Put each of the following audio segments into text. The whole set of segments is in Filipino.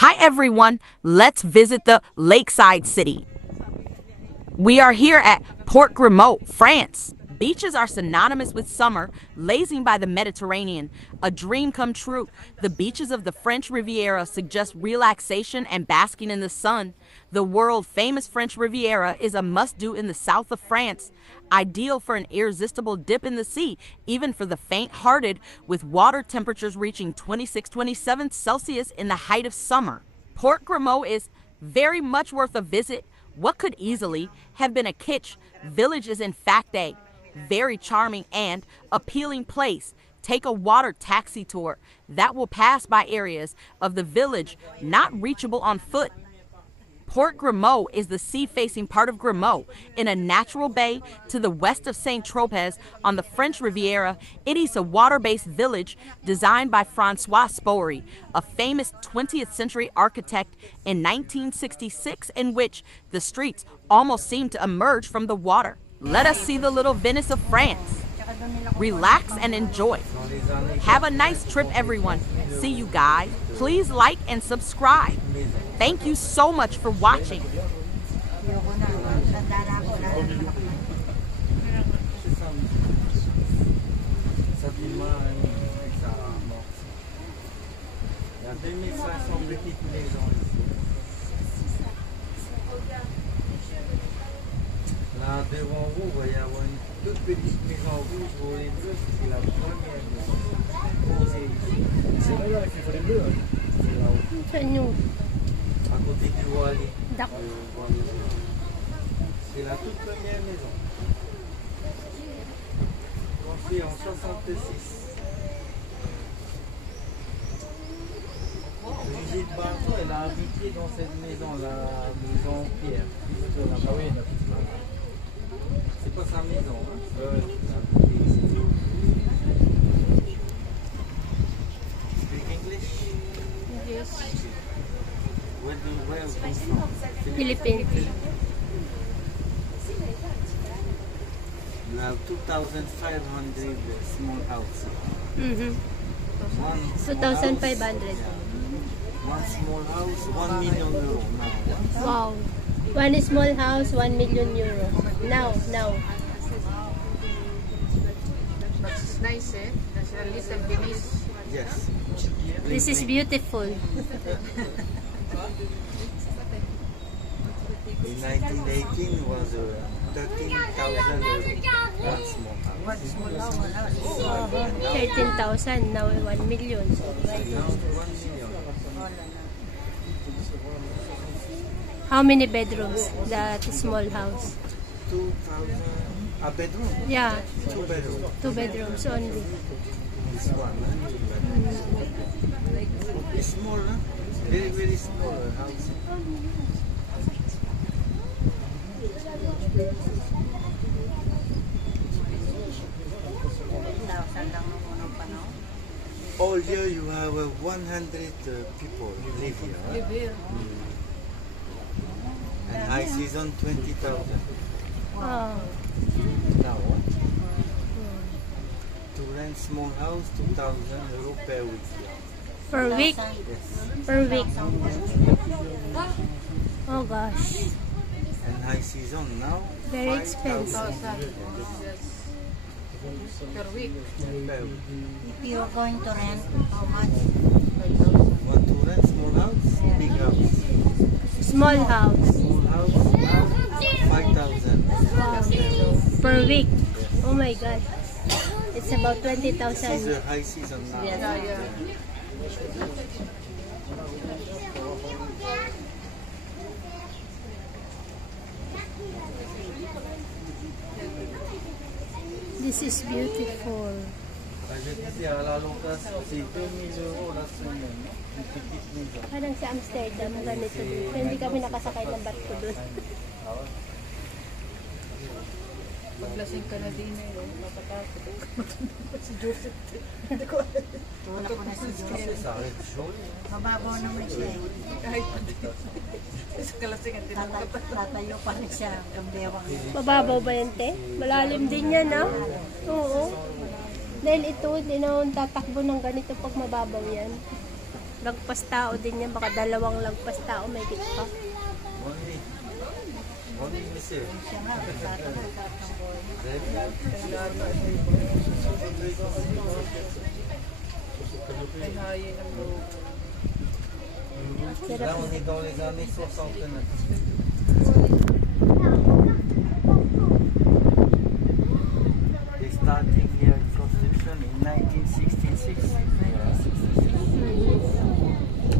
Hi everyone, let's visit the lakeside city. We are here at Port Grimaud, France. Beaches are synonymous with summer, lazing by the Mediterranean, a dream come true. The beaches of the French Riviera suggest relaxation and basking in the sun. The world-famous French Riviera is a must-do in the south of France, ideal for an irresistible dip in the sea, even for the faint-hearted, with water temperatures reaching 26-27 Celsius in the height of summer. Port Grimaud is very much worth a visit. What could easily have been a kitsch village is in fact a very charming and appealing place. Take a water taxi tour that will pass by areas of the village not reachable on foot. Port Grimaud is the sea-facing part of Grimaud in a natural bay to the west of Saint-Tropez on the French Riviera. It is a water-based village designed by Francois Spory, a famous 20th century architect in 1966, in which the streets almost seem to emerge from the water. Let us see the little Venice of France. Relax and enjoy. Have a nice trip, everyone. See you guys. Please like and subscribe. Thank you so much for watching. Là, devant vous, il va y avoir une toute petite maison rouge pour les bleus, c'est la première maison. C'est là, il faut les bleus. C'est là-haut. À côté du voilier. C'est la toute première maison. Construite en 66. Brigitte Bardot, elle a habité dans cette maison, la maison en pierre. Ah oui, c'est pas sa maison, hein? Speak English? Yes. Where you come from? Philippines. You have 2,500 small houses. 2,500. One small house, 1 million euro now. Wow. One small house, 1 million euro. Now. That's nice, eh? That's a little Venice. Yes. This is beautiful. In 1918 was 13,000 one small house. 13,000, now 1 million. So, right. Now 1 million. How many bedrooms? That small house. 2,000. A bedroom? Yeah, 2 bedrooms. 2 bedrooms only. This one, It's small, huh? Very, very small house. All year you have 100 people live here. Huh? Live here. And high season 20,000. Oh. Now what? To rent small house 2,000 euro per week. Per week? Yes. Per week. Oh gosh. And high season now? Very expensive. 1,000. Yes. Per week. Per week. If you are going to rent, how much? Want to rent small house? Big house. Small house. Small house now 5,000. Per week. Oh my god. It's about This is 20,000. the high season now. Yeah. This is beautiful. Je disais à la location, c'est 2,000 € la semaine. Une petite maison. Parang sa Amsterdam, ganito dito. Hindi kami nakasakay ng barko doon. Paglasing ka na din eh. Matatakot. Si Joseph. Hindi ko alam. Wala ko na si Joseph. Ça arrive chaud. Mababaw naman siya eh. Kahit pati. Sa kalasingan din ako. Tatayo pa rin siya ang bewang. Mababaw ba yan, te? Malalim din yan, no? Oo. Dahil ito, hindi na tatakbo ng ganito pag mababaw yan. Lagpas tao din yan. Baka 2 lagpas tao may git pa. Only monsieur. Ay, hayin ang loob. Là, on est dans les années 69. They starting here construction in 1966.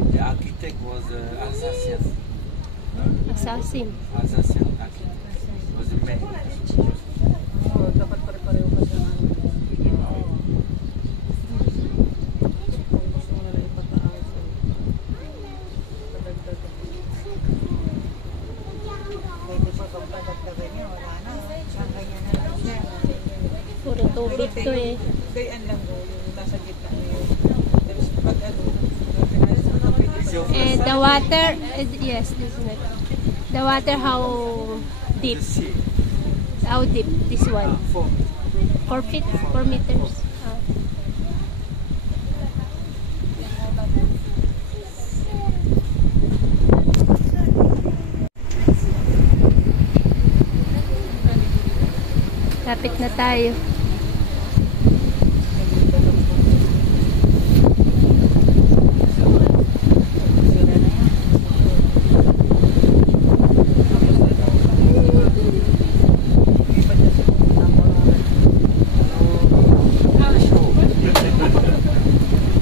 The architect was Alsatian. Assassin. Alsatian architect. Was a man. Oo, dapat pare-pareho ka sa ano. Kung gusto mo nila ipataas, padagdagan. Pwede pa kung padagdagan niya, wala na. Siyang ganyan na lang siya. Puro tubig to eh. Gayaan lang do, yung nasa gitna niyo. Tapos pag ano, The water, yes, this is it. The water, how deep? The sea. How deep? This one? 4 4 feet? 4 meters? Lapit na tayo.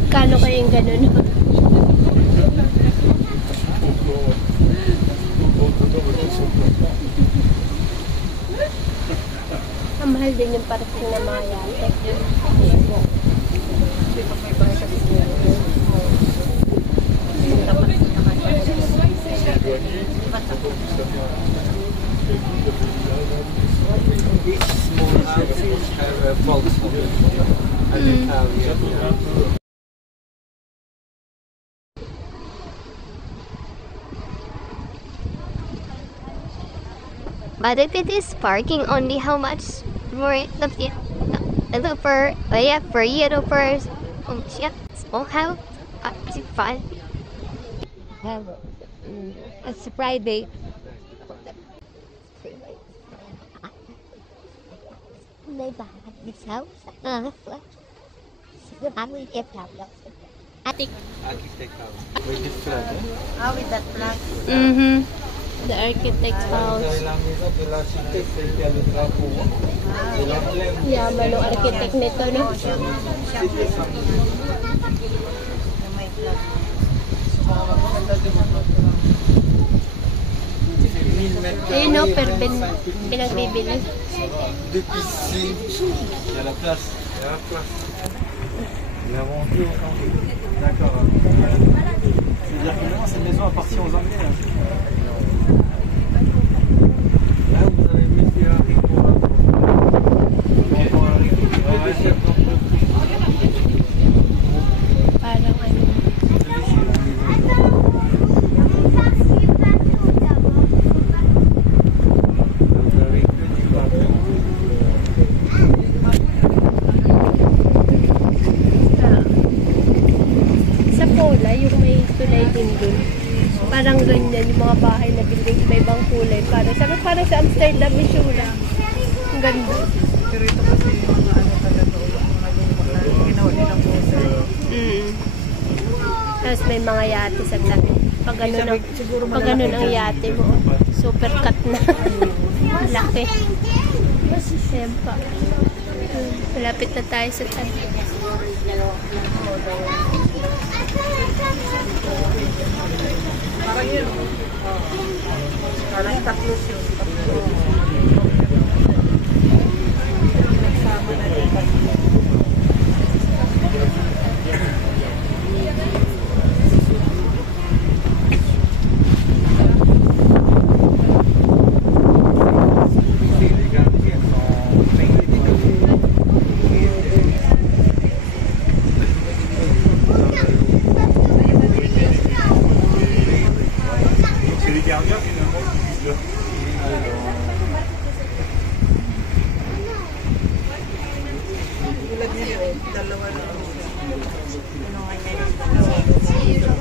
Kano kayong ganun? Ang mahal din yung parking na mga yate. hindi pag may bahay kasi siya. Each small house have a box of it. And they have here. But if it is parking only, how much for the per year per small house? It's fine. Have it's private. Đây bà đi sáu cứ 80 em học được. Architect house. With this flag, eh? Ah, with that flag. Mm-hmm. The architect's house. Yaman ng architect nito, no? Yung may flag. Ayun, no? Per pinagbibili. Depuis ici, il y a la place. Il y a la place. Il a vendu aux Anglais. D'accord. C'est-à-dire que maintenant, cette maison appartient aux Anglais. Là, là vous avez mis Ferrari pour Parang ano. Sa Pola, yung may tulay din dun. Parang ganyan yung mga bahay na building, may ibang kulay. Parang sa Amsterdam, Missoula. Ang ganda. Pero ito kasi yung mga ano talaga, yung mga lumang na ginawa nilang poster. Tapos may mga yate sa tabi. Pag ganun ang yate mo, super cut na. Laki. Ayan pa. Malapit na tayo sa tabi. Parang yun. Parang tatlo yun. Nagsama na rin. Tulad niyo, dalawa na. Ano nga yan?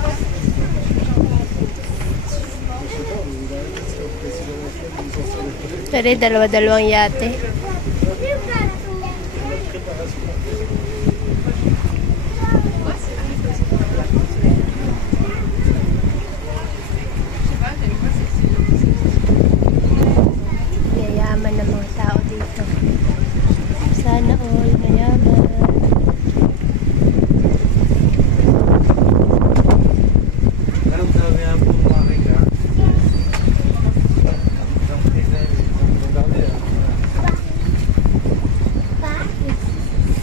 Pero dalawa-dalawang yate. Yayaman ng mga tao dito. Sana all mayaman. Alam sabi nga po makika.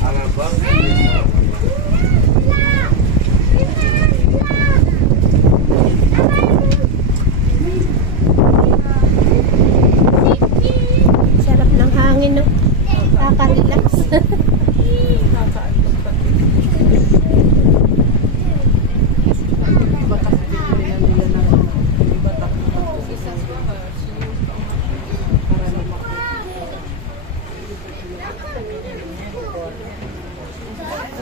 Alabang. Sarap ng hangin, no? Nakaka-relax.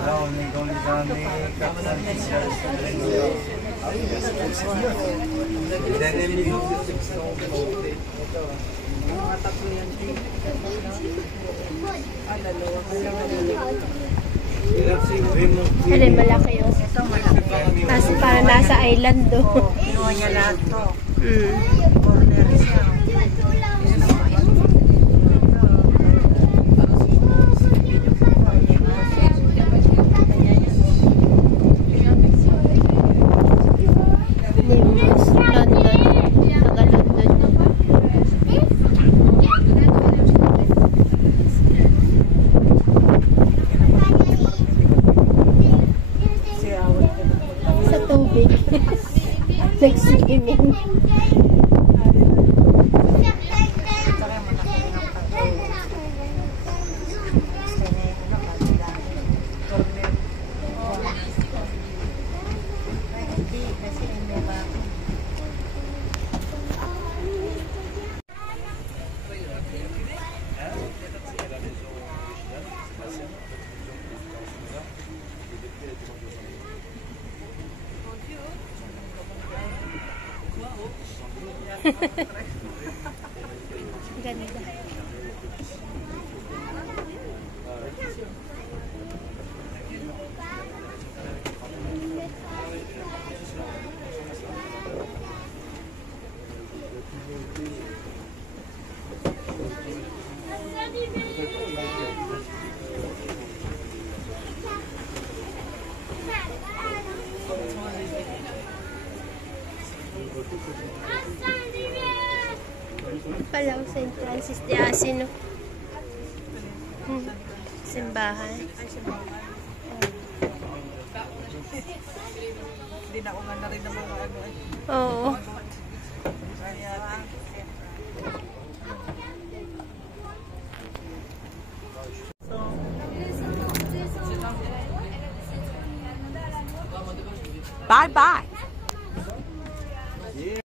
Hello, ikaw ni Dami. Kapsan Teachers. Daniel Yu. Mga tatlo yan. Alin, malaki yun. Ito malaki. Kasi parang nasa island, do. Kinuha niya lahat to. Mm. Corner siya. Nimbus, London. Taga London. Sa tubig. Nag-swimming. Ganda. Palang St. Francis de Asino. Simbahan. Hindi na ungan na rin ng mga ano. Oo. Bye-bye.